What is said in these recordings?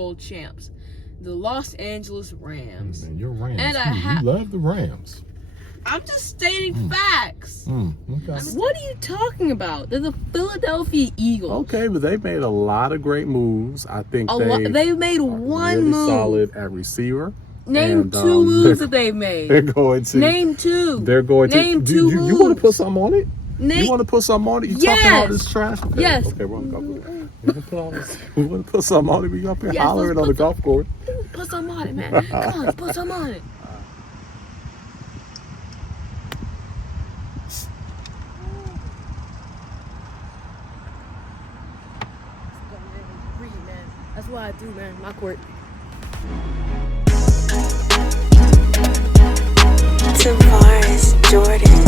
Bowl champs, the Los Angeles Rams. Man, you're Rams. And you love the Rams. I'm just stating facts. Okay. What are you talking about? They're the Philadelphia Eagles. Okay, but they've made a lot of great moves. I think they've made one really move. Solid at receiver. Name two moves that they've made. They're going to name two. They're going to name two moves. You want to put something on it? You want to put something on it? You talking all this trash? Okay, yes. Okay, we're on the golf course. We want to put something on it. We up here hollering on the golf course. Put something on it, man. Come on, let's put something on it. That's what I do, man. My court. Tavares Jordan.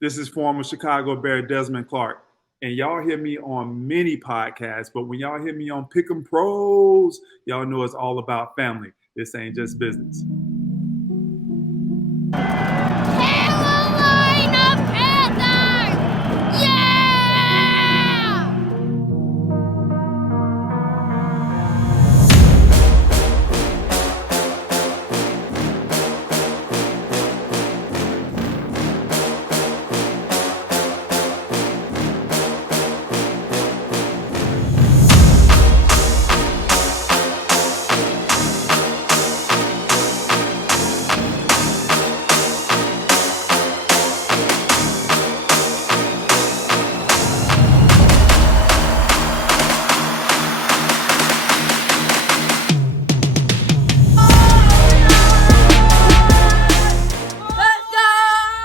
This is former Chicago Bear Desmond Clark. And y'all hear me on many podcasts, but when y'all hear me on Pick'em Pros, y'all know it's all about family. This ain't just business.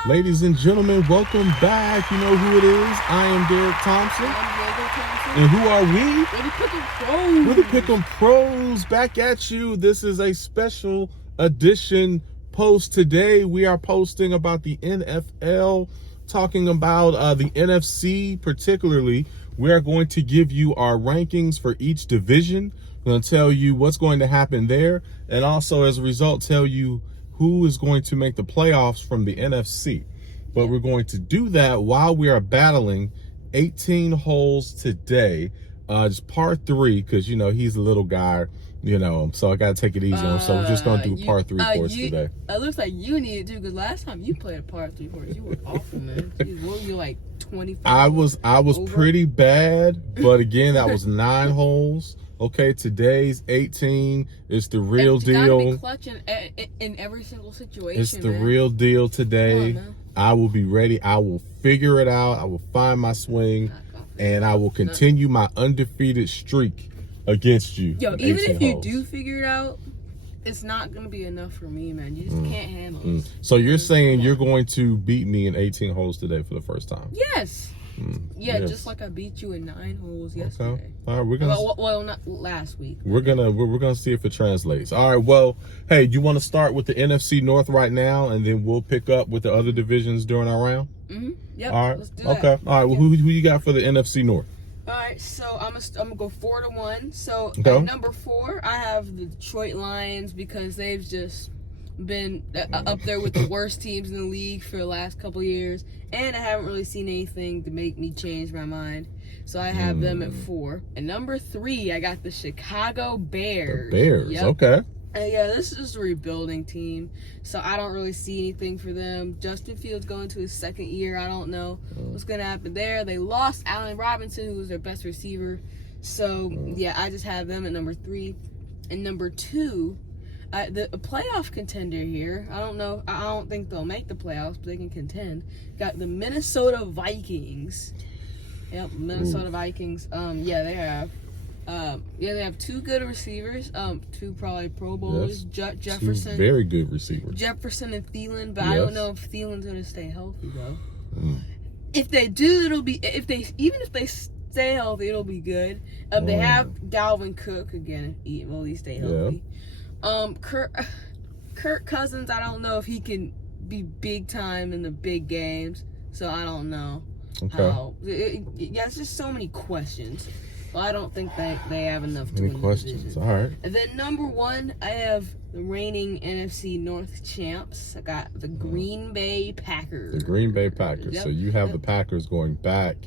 Ladies and gentlemen, welcome back. You know who it is. I am Derrick Thompson. And who are we? We're the Pick'em Pros. We're the Pick'em Pros, back at you. This is a special edition post today. We are posting about the NFL, talking about the NFC particularly. We are going to give you our rankings for each division. We're going to tell you what's going to happen there. And also, as a result, tell you who is going to make the playoffs from the NFC. But we're going to do that while we are battling 18 holes today. Just par 3, because, you know, he's a little guy, you know, so I got to take it easy on him. So we're just going to do par 3 for us today. It looks like you need to, because last time you played a par 3 course, you were awful, man. What were you, like 25? I was over? Pretty bad, but again, that was 9 holes. Okay, today's 18 is the real deal. You gotta be clutch in every single situation. It's the real deal today. I will be ready. I will figure it out. I will find my swing, and I will continue my undefeated streak against you. Yo, even if you do figure it out, it's not going to be enough for me, man. You just can't handle it. So you're saying you're going to beat me in 18 holes today for the first time? Yes. Yeah, yes. Just like I beat you in 9 holes yesterday. Okay. All right, we're gonna. Well, not last week. We're gonna see if it translates. All right. Well, hey, you want to start with the NFC North right now, and then we'll pick up with the other divisions during our round. Yep. All right. Let's do that. Okay. All right. Well, who you got for the NFC North? All right. So I'm gonna go 4-1. So at number 4, I have the Detroit Lions, because they've just been up there with the worst teams in the league for the last couple of years, and I haven't really seen anything to make me change my mind, so I have them at 4. And number 3, I got the Chicago Bears. The Bears. Okay. Yeah, this is a rebuilding team, so I don't really see anything for them. Justin Fields going to his 2nd year. I don't know what's going to happen there. They lost Allen Robinson, who was their best receiver, so yeah, I just have them at number 3. And number 2, a playoff contender here. I don't think they'll make the playoffs, but they can contend. Got the Minnesota Vikings. Yep, Minnesota Vikings. They have 2 good receivers. 2 probably Pro Bowlers. Yes. Jefferson. 2 very good receivers. Jefferson and Thielen, but yes. I don't know if Thielen's gonna stay healthy though. If they do, it'll be if they stay healthy, it'll be good. They have Dalvin Cook again. Will he stay healthy? Yeah. Kirk Cousins, I don't know if he can be big time in the big games. So I don't know. Okay. It's just so many questions. Well, I don't think they have enough to Any win questions? the division. All right. And then number 1, I have the reigning NFC North champs. I got the Green Bay Packers. The Green Bay Packers. Yep. So you have the Packers going back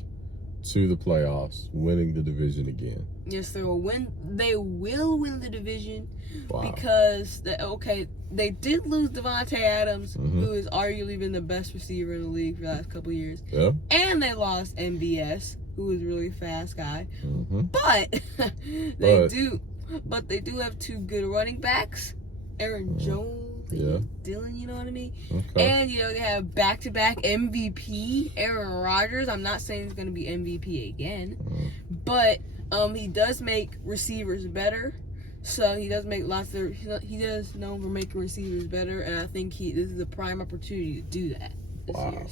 to the playoffs, winning the division again. Yes, they will win. They will win the division. Wow. Because they did lose Devontae Adams, who has arguably been the best receiver in the league for the last couple of years. Yeah. And they lost MVS, who was a really fast guy. But they do have 2 good running backs, Aaron Jones, and Dylan. You know what I mean? Okay. And they have back-to-back MVP Aaron Rodgers. I'm not saying he's going to be MVP again, but he does make receivers better. So he does make he does known for making receivers better, and I think this is a prime opportunity to do that this year.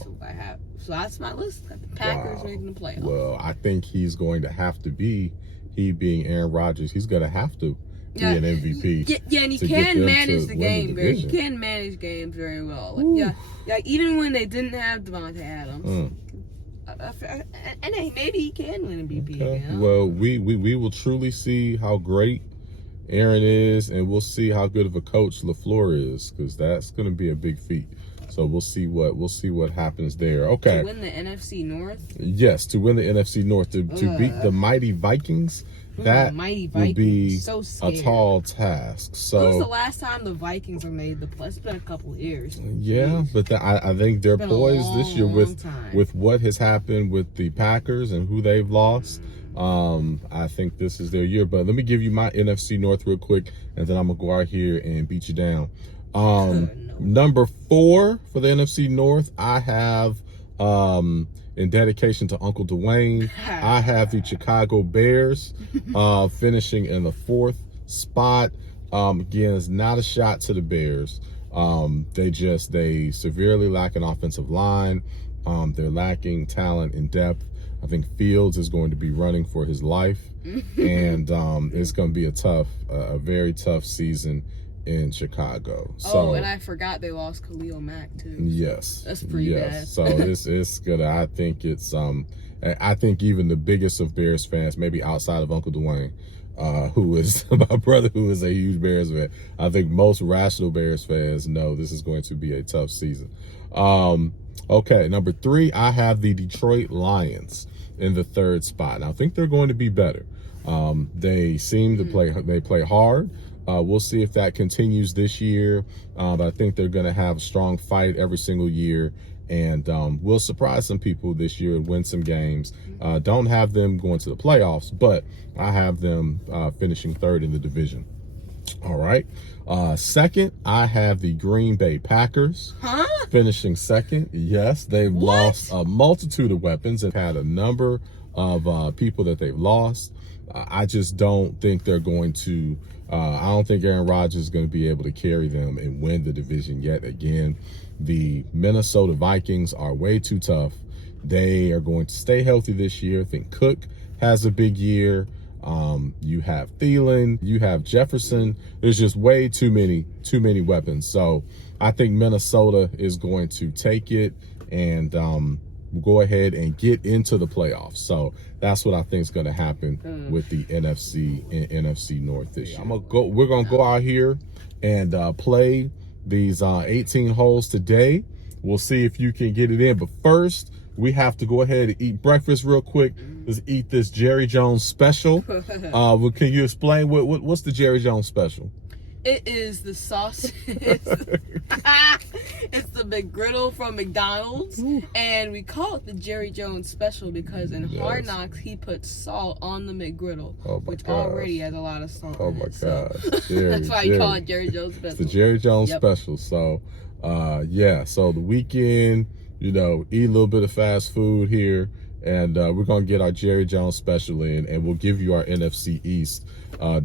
So that's my list. Got the Packers making the playoffs. Well, I think he's going to have to be, he being Aaron Rodgers, he's going to have to be an MVP. Yeah, and he can manage the game very. He can manage games very well. Even when they didn't have Devontae Adams. And maybe he can win MVP again. Well, we will truly see how great Aaron is, and we'll see how good of a coach LaFleur is, because that's going to be a big feat. So we'll see what happens there. Okay. To win the NFC North? Yes, to win the NFC North, to beat the mighty Vikings. That will be a tall task. So when was the last time the Vikings have made the play? It's been a couple of years. Yeah, but I think they're poised this year with what has happened with the Packers and who they've lost. I think this is their year. But let me give you my NFC North real quick, and then I'm gonna go out here and beat you down. Number 4 for the NFC North, I have in dedication to Uncle Dwayne, I have the Chicago Bears finishing in the 4th spot. Again, it's not a shot to the Bears. They severely lack an offensive line. They're lacking talent and depth. I think Fields is going to be running for his life, and it's going to be a very tough season in Chicago. So, and I forgot they lost Khalil Mack too. Yes, that's pretty bad. So it's gonna. I think it's I think even the biggest of Bears fans, maybe outside of Uncle Dwayne, who is my brother, who is a huge Bears fan, I think most rational Bears fans know this is going to be a tough season. Okay, number 3, I have the Detroit Lions in the 3rd spot. Now, I think they're going to be better. They seem to play hard. We'll see if that continues this year. But I think they're going to have a strong fight every single year. And we'll surprise some people this year and win some games. Don't have them going to the playoffs, but I have them finishing 3rd in the division. All right. 2nd, I have the Green Bay Packers finishing 2nd. Yes, they've lost a multitude of weapons and had a number of people that they've lost. I just don't think they're going to I don't think Aaron Rodgers is going to be able to carry them and win the division yet again. The Minnesota Vikings are way too tough. They are going to stay healthy this year. I think Cook has a big year. You have Thielen, you have Jefferson. There's just way too many weapons. So I think Minnesota is going to take it and go ahead and get into the playoffs. So that's what I think is going to happen with the NFC and NFC North this year. We're going to go out here and play these 18 holes today. We'll see if you can get it in. But first, we have to go ahead and eat breakfast real quick. Let's eat this Jerry Jones special. Can you explain what's the Jerry Jones special? It is the sausage. It's the McGriddle from McDonald's. And we call it the Jerry Jones special because in Hard Knocks, he puts salt on the McGriddle, which already has a lot of salt. Oh, my gosh. That's why you call it Jerry Jones special. It's the Jerry Jones special. So, so the weekend, eat a little bit of fast food here. And we're going to get our Jerry Jones special in, and we'll give you our NFC East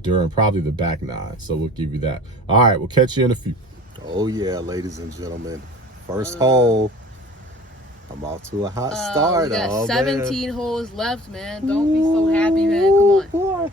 during probably the back 9. So we'll give you that. All right, we'll catch you in a few. Oh, yeah, ladies and gentlemen. First hole. I'm off to a hot start. We got 17 holes left, man. Don't be so happy, man. Come on. Boy.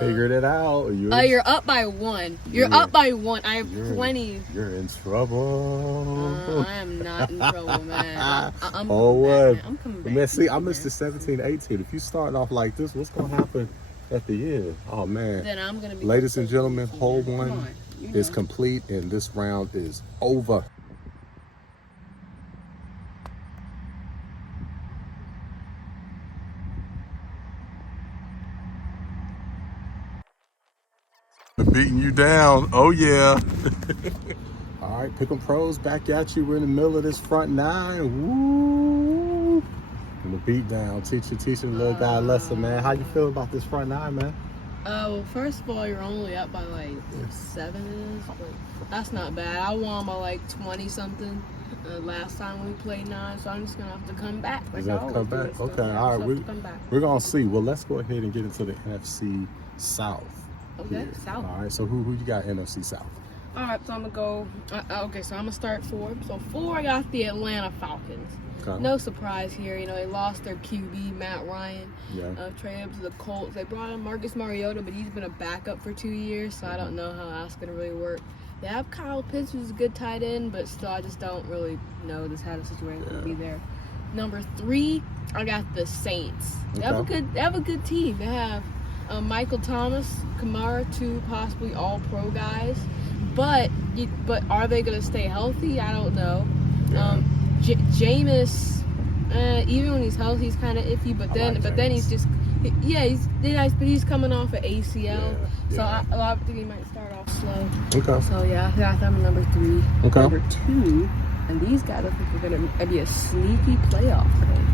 Figured it out. You're up by 1. You're up by 1. I have plenty. You're in trouble. I am not in trouble, man. I'm coming back. Man, see, I missed the 17-18. If you start off like this, what's gonna happen at the end? Oh man. Then I'm gonna be. Ladies and gentlemen, hole 1 is complete, and this round is over. Beating you down. Oh yeah. All right, Pick'em Pros back at you. We're in the middle of this front 9. Woo! And the beat down. Teaching the little guy a lesson, man. How you feel about this front 9, man? Well, first of all, you're only up by like 7. But that's not bad. I won by like 20 something last time we played 9, so I'm just gonna have to come back. Like come back. Okay. All right. We're gonna see. Well, let's go ahead and get into the NFC South. Okay, here. South. All right, so who you got NFC South? All right, so I'm gonna go. Okay, so I'm gonna start 4. So 4, I got the Atlanta Falcons. Okay. No surprise here. You know, they lost their QB, Matt Ryan. Yeah. Traded up to the Colts. They brought in Marcus Mariota, but he's been a backup for 2 years, so I don't know how that's gonna really work. They have Kyle Pitts, who's a good tight end, but still, I just don't really know this how the situation will be there. Number 3, I got the Saints. They have a good team. They have Michael Thomas, Kamara, 2 possibly all-pro guys, but are they gonna stay healthy? I don't know. Jameis, even when he's healthy, he's kind of iffy. But then he's just he's coming off an ACL, so I think he might start off slow. Okay. So yeah, I got them at number 3. Okay. Number 2, and these guys I think are gonna be a sneaky playoff game.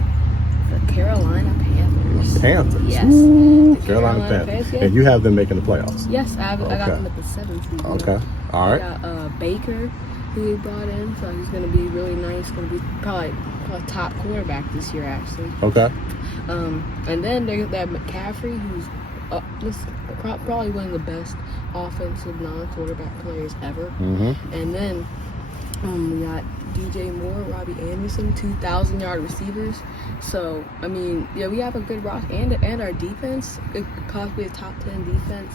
The Carolina Panthers. Panthers. Yes. Ooh, Carolina Panthers. Yes. And you have them making the playoffs. Yes, I got them at the 7th seed. Okay. All right. We got Baker, who we brought in, so he's going to be really nice. Going to be probably a top quarterback this year, actually. Okay. And then they have McCaffrey, who's probably one of the best offensive non-quarterback players ever. Mm-hmm. And then we got DJ Moore, Robbie Anderson, 2,000-yard receivers. So, I mean, yeah, we have a good roster. And our defense, possibly a top 10 defense.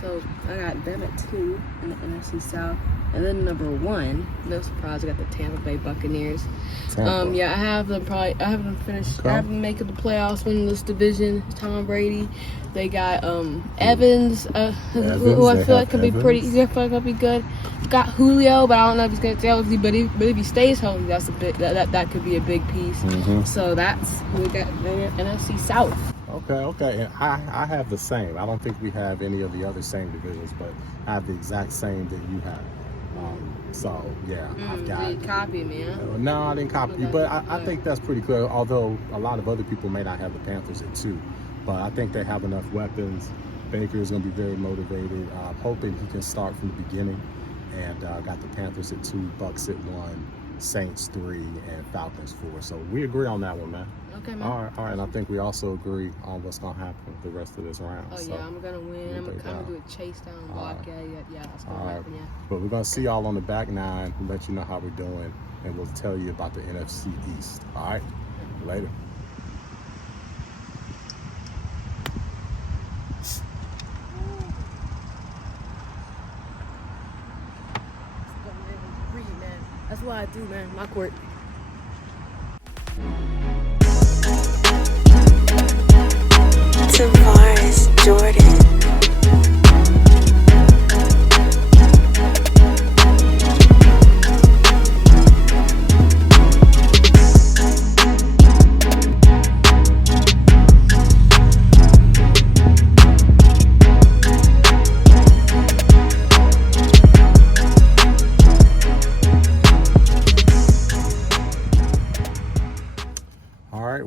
So, I got them at 2 in the NFC South. And then number 1, no surprise, I got the Tampa Bay Buccaneers. Yeah, I have them finish. I have them making the playoffs, winning this division. Tom Brady. They got Evans, who I feel like could be pretty. I feel like he'll be good. Got Julio, but I don't know if he's gonna stay healthy. But if he stays healthy, that's a bit that could be a big piece. Mm-hmm. So that's who we got there, NFC South. Okay. And I have the same. I don't think we have any of the other same divisions, but I have the exact same that you have. So yeah, I've got. You copy me, huh? No, I didn't copy you, but I think that's pretty clear. Although a lot of other people may not have the Panthers at 2, but I think they have enough weapons. Baker is going to be very motivated. I'm hoping he can start from the beginning. And got the Panthers at 2, Bucks at 1, Saints 3, and Falcons 4. So we agree on that one, man. Okay, man. All right. And I think we also agree on what's going to happen the rest of this round. Oh, yeah, I'm going to win. I'm going to kind of do a chase down block. Yeah, that's going to happen, yeah. But we're going to see y'all on the back 9. We'll let you know how we're doing, and we'll tell you about the NFC East. All right? Later. That's what I do, man. My court. Tavares Jordan.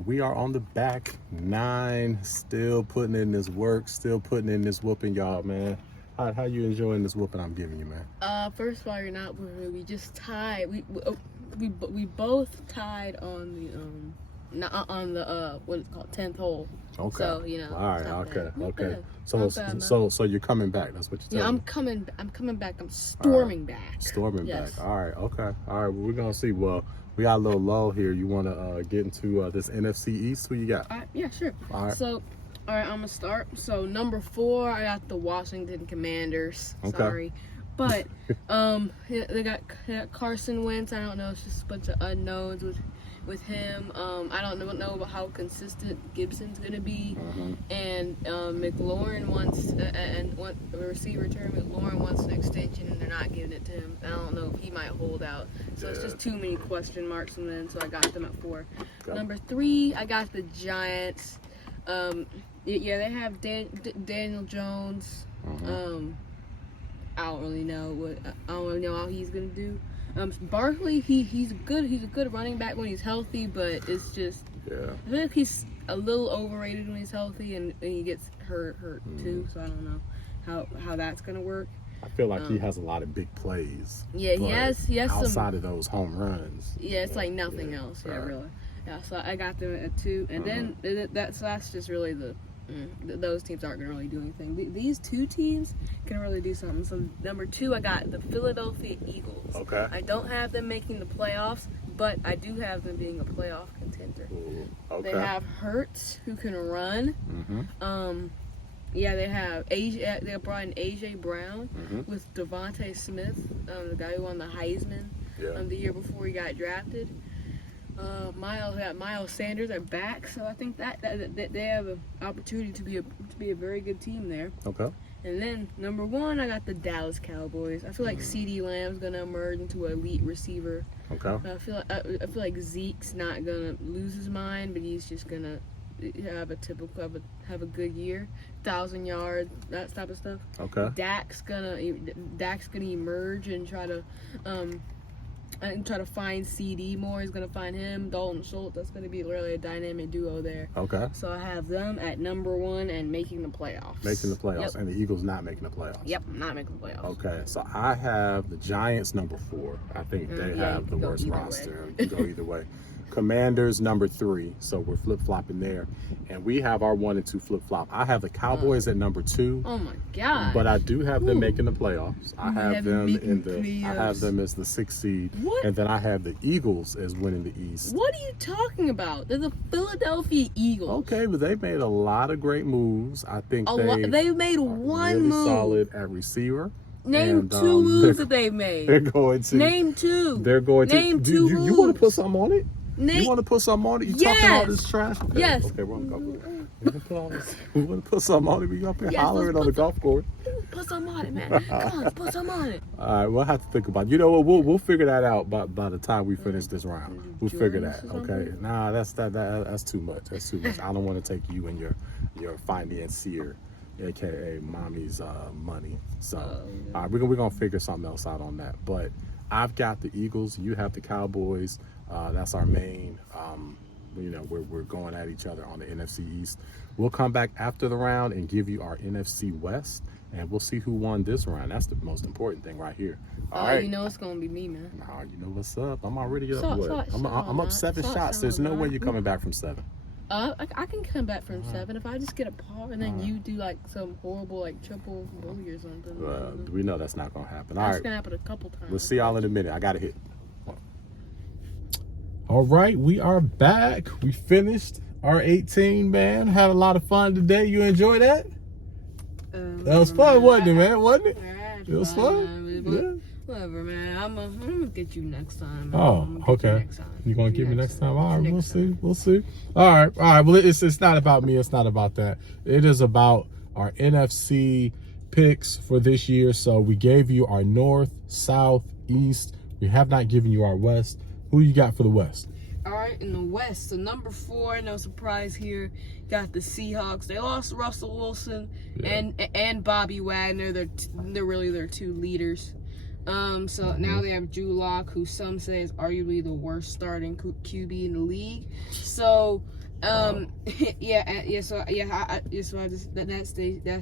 We are on the back 9, still putting in this work, still putting in this whooping, y'all, man. How you enjoying this whooping I'm giving you, man? First of all, you're not whooping. We just tied. We both tied on the what is it called, 10th hole. Okay. So you know. All right. Okay. Bad. So you're coming back. That's what you're telling me. I'm coming back. I'm storming back. Storming back. All right. Okay. All right. Well, we're gonna see. Well, we got a little lull here. You want to get into this NFC East? Who you got? Yeah, sure. All right. So, All right, I'm gonna start. So number 4, I got the Washington Commanders. Okay. Sorry, but they got Carson Wentz. I don't know. It's just a bunch of unknowns with him. I don't know about how consistent Gibson's gonna be, and McLaurin wants a receiver term. McLaurin wants an extension, and they're not giving it to him. I don't know if he might hold out. So it's just too many question marks from them. So I got them at 4. Okay. Number 3, I got the Giants. Yeah, they have Daniel Jones. I don't really know how he's gonna do. Barkley, he's good. He's a good running back when he's healthy, but it's just I feel like he's a little overrated when he's healthy, and he gets hurt too. So I don't know how that's gonna work. I feel like he has a lot of big plays. Yeah, he has outside of those home runs. Yeah, it's like nothing else. Yeah, really. Yeah, so I got them at 2, and then that's just really those teams aren't gonna really do anything. These 2 teams can really do something. So number 2, I got the Philadelphia Eagles. Okay. I don't have them making the playoffs, but I do have them being a playoff contender. Ooh, okay. They have Hurts, who can run. Yeah, they have they brought in AJ Brown with Devontae Smith, the guy who won the Heisman the year before he got drafted. Miles Sanders are back, so I think that they have an opportunity to be a very good team there. Okay. And then number 1, I got the Dallas Cowboys. I feel like CeeDee Lamb's gonna emerge into an elite receiver. Okay. I feel like Zeke's not gonna lose his mind, but he's just gonna have a good year, 1,000 yards, that type of stuff. Okay. Dak's gonna emerge and try to find CD more. He's gonna find him. Dalton Schultz. That's gonna be really a dynamic duo there. Okay. So I have them at number 1 and making the playoffs. Making the playoffs, Yep. And the Eagles not making the playoffs. Yep, not making the playoffs. Okay, so I have the Giants number 4. I think they have the worst roster. You can go either way. Commanders number 3, so we're flip-flopping there, and we have our 1 and 2 flip-flop. I have the Cowboys at number 2. Oh my god! But I do have them making the playoffs. I have them I have them as the 6th seed, What? and then I have the Eagles as winning the East. What are you talking about? They're the Philadelphia Eagles. Okay, but they made a lot of great moves. I think They've made one really move. solid at receiver. Name And, 2 moves that they've made. They're going to Name 2. They're going to Name 2 You moves. want to put something on it? Name. You want to put something on it? You Yes. talking all this trash? Okay. Yes. Okay, we're on the golf course. We want to put all this. We want to put something on it. We up here Yes, hollering let's on the golf course. Put some on it, man. Come on, let's put some on it. All right, we'll have to think about it. You know what? We'll figure that out by the time we finish this round. We'll figure that. Jordans or Okay. something? Nah, that's too much. That's too much. I don't want to take you and your financier, aka mommy's money. So, all right, we're gonna figure something else out on that. But I've got the Eagles. You have the Cowboys. That's our main. We're going at each other on the NFC East. We'll come back after the round and give you our NFC West, and we'll see who won this round. That's the most important thing right here. All right. You know it's gonna be me, man. Nah, you know what's up. I'm already up. So, I'm up 7 shots. There's no way you're coming back from 7. I can come back from 7 if I just get a par and then you do like some horrible like triple bogey or something. We know that's not gonna happen. All That's right. gonna happen a couple times. We'll see y'all in a minute. I got to hit. All right, we are back. We finished our 18, man. Had a lot of fun today. You enjoy that? That was fun, wasn't it, man? Wasn't it? It was fun. Yeah. Whatever, man. I'm gonna get you next time. Oh, okay. You gonna get me next time? All right, we'll see. We'll see. All right. Well, it's not about me. It's not about that. It is about our NFC picks for this year. So we gave you our North, South, East. We have not given you our West. Who you got for the West? All right, in the West, so number 4, no surprise here, got the Seahawks. They lost Russell Wilson and Bobby Wagner. They're really their 2 leaders. So now they have Drew Lock, who some say is arguably the worst starting QB in the league. So, that's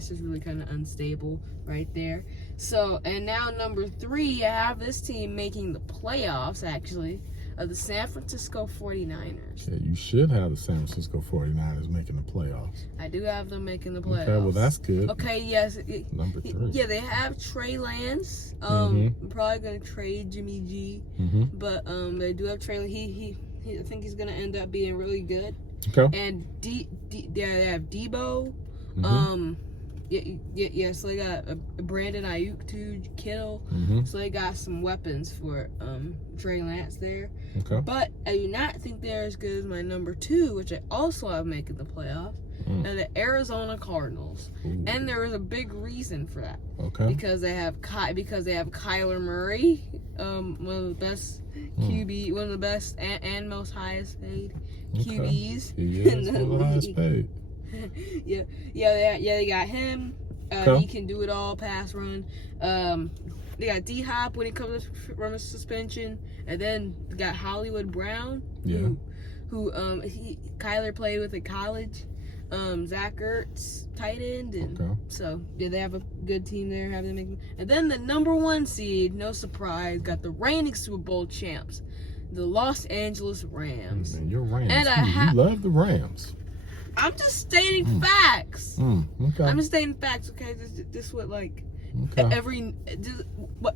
just really kind of unstable right there. So, and now number 3, I have this team making the playoffs actually. The San Francisco 49ers. Yeah, you should have the San Francisco 49ers making the playoffs. I do have them making the playoffs. Okay, well, that's good. Okay, yes. Number 3. Yeah, they have Trey Lance. I'm probably going to trade Jimmy G. But they do have Trey Lance. I think he's going to end up being really good. Okay. And they have Debo. Mm-hmm. Yeah. So they got Brandon Ayuk too, Kittle. Mm-hmm. So they got some weapons for Trey Lance there. Okay. But I do not think they're as good as my number 2, which I also have making the playoffs. And the Arizona Cardinals. Ooh. And there is a big reason for that. Okay. Because they have Kyler Murray, one of the best QB, one of the best and most highest paid QBs. He is one of the highest paid. They got him. He can do it all, pass, run. They got D-Hop when he comes from a suspension, and then they got Hollywood Brown, who Kyler played with at college. Zach Ertz, tight end, and so they have a good team there. And then the number 1 seed, no surprise, got the reigning Super Bowl champs, the Los Angeles Rams. Man, you're Rams. And you love the Rams. I'm just stating facts. Okay. I'm just stating facts. Okay, this what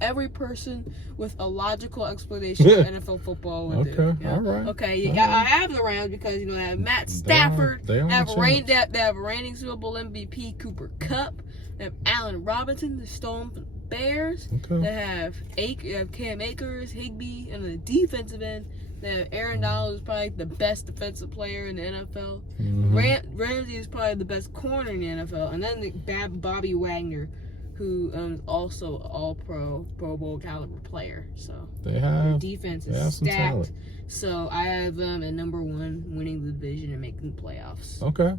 every person with a logical explanation of NFL football would do. All right. Okay, I have the Rams because they have Matt Stafford. They have reigning Super Bowl MVP Cooper Kupp. They have Allen Robinson, the Stone Bears. Okay. They have Cam Akers, Higbee, and the defensive end. They have Aaron Donald, who's probably the best defensive player in the NFL. Ramsey is probably the best corner in the NFL, and then Bobby Wagner, who is also an All-Pro, Pro Bowl caliber player. So their defense is stacked. So I have them at number 1, winning the division and making the playoffs. Okay.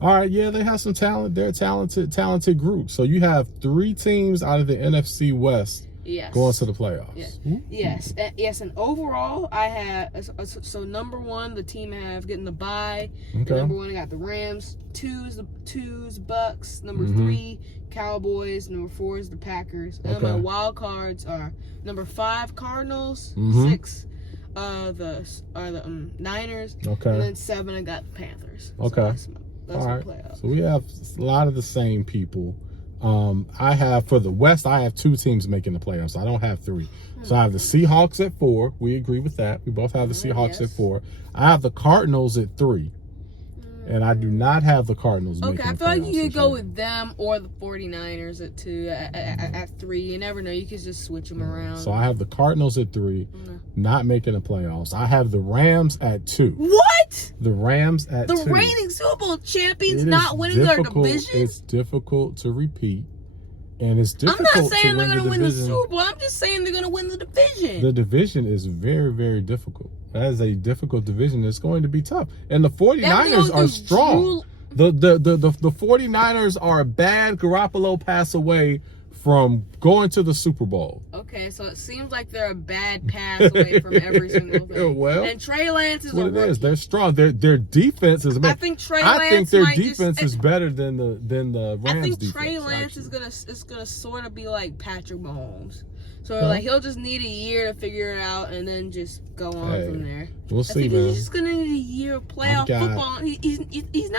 All right. Yeah, they have some talent. They're a talented group. So you have 3 teams out of the NFC West. Yes. Going to the playoffs. Yes. And overall, I have so number 1, the team I have getting the bye. Okay. Number 1, I got the Rams. 2's Bucks. Number 3, Cowboys. Number 4 is the Packers. And my wild cards are number 5, Cardinals. 6 the Niners. Okay. And then 7, I got the Panthers. Okay. So that's all right. Playoffs. So we have a lot of the same people. I have, for the West, I have 2 teams making the playoffs. I don't have 3. So I have the Seahawks at 4. We agree with that. We both have the Seahawks at 4. I have the Cardinals at 3. And I do not have the Cardinals making the playoffs. Okay, I feel like you could go with them or the 49ers at 2, at 3. You never know. You could just switch them around. So I have the Cardinals at 3, not making the playoffs. I have the Rams at 2. What? The Rams at 2. The reigning Super Bowl champions not winning their division? It's difficult to repeat. And it's difficult I'm not saying they're going to win the division. Super Bowl. I'm just saying they're going to win the division. The division is very, very difficult. That is a difficult division. It's going to be tough. And the 49ers are strong. The 49ers are a bad Garoppolo pass away from going to the Super Bowl. Okay, so it seems like they're a bad pass away from every single thing. Well, and Trey Lance is what a it rookie. is. They're strong. Their defense is. I think their defense is better than the Rams. I think defense, Trey Lance is gonna sort of be like Patrick Mahomes. So like he'll just need a year to figure it out and then just go on from there. We'll see, I think man. He's just gonna need a year of playoff football. He's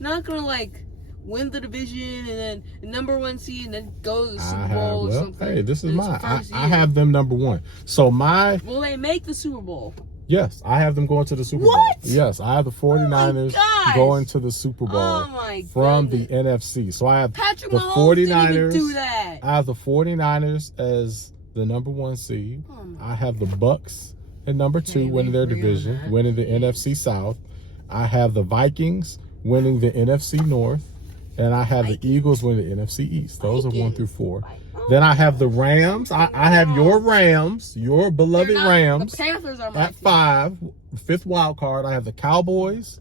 not gonna like win the division and then number 1 seed and then go to the Super Bowl or something. Hey, this is mine. I have them number 1. So will they make the Super Bowl? Yes, I have them going to the Super Bowl. Yes, I have the 49ers going to the Super Bowl from the NFC. So I have Patrick the Mahomes 49ers. Didn't even do that. I have the 49ers as the number 1 seed. I have the Bucks at number 2 winning their division, winning the NFC South. I have the Vikings winning the NFC North. And I have the Eagles winning the NFC East. Those are 1 through 4. Then I have the Rams. I have your Rams, your beloved Rams. The Panthers are at 5, 5th wild card. I have the Cowboys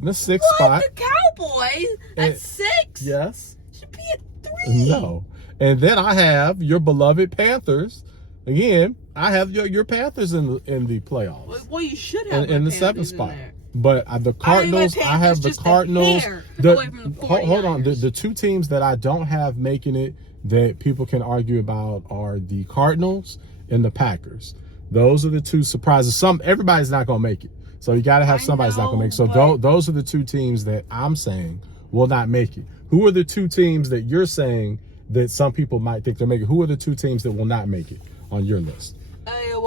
in the 6th spot. The Cowboys at 6? Yes. Should be at 3. No. And then I have your beloved Panthers. Again, I have your Panthers in the playoffs. Well, you should have in the 7th spot. But the Cardinals, I have the Cardinals. Hold on. The 2 teams that I don't have making it that people can argue about are the Cardinals and the Packers. Those are the 2 surprises. Everybody's not going to make it. So you got to have somebody's not going to make it. So those are the 2 teams that I'm saying will not make it. Who are the 2 teams that you're saying that some people might think they're making? Who are the 2 teams that will not make it on your list?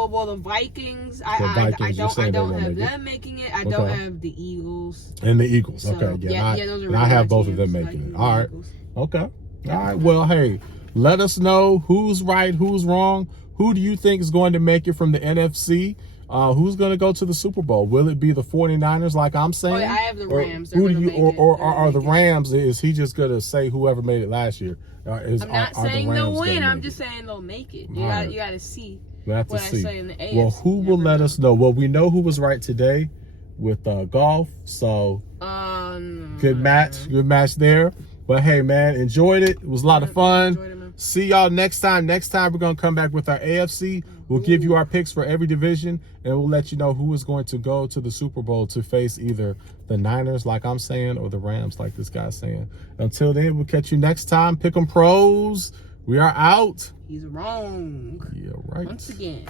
Well, the Vikings. The I Vikings, you're don't saying they won't have make it? them making it. I don't Okay. have the Eagles. And the Eagles. So, Okay, yeah. those are And I have both of them teams, making Vikings it. All right. and Eagles. Okay. All right. Well, hey, let us know who's right, who's wrong. Who do you think is going to make it from the NFC? Who's going to go to the Super Bowl? Will it be the 49ers, like I'm saying? Oh, yeah, I have the Rams. Who do They're you, gonna make it. or They're are the gonna make Rams? Is he just going to say whoever made it last year? I'm not saying they'll win. I'm just saying they'll make it. You got to see. We have to what see. I say in the AFC. Well, who will let us know? Well, we know who was right today with golf. So good match there. But hey, man, enjoyed it. It was a lot of fun. Enjoyed it, man. See y'all next time. Next time we're gonna come back with our AFC. We'll give you our picks for every division, and we'll let you know who is going to go to the Super Bowl to face either the Niners, like I'm saying, or the Rams, like this guy's saying. Until then, we'll catch you next time. Pick 'em pros. We are out. He's wrong. Yeah, right. Once again.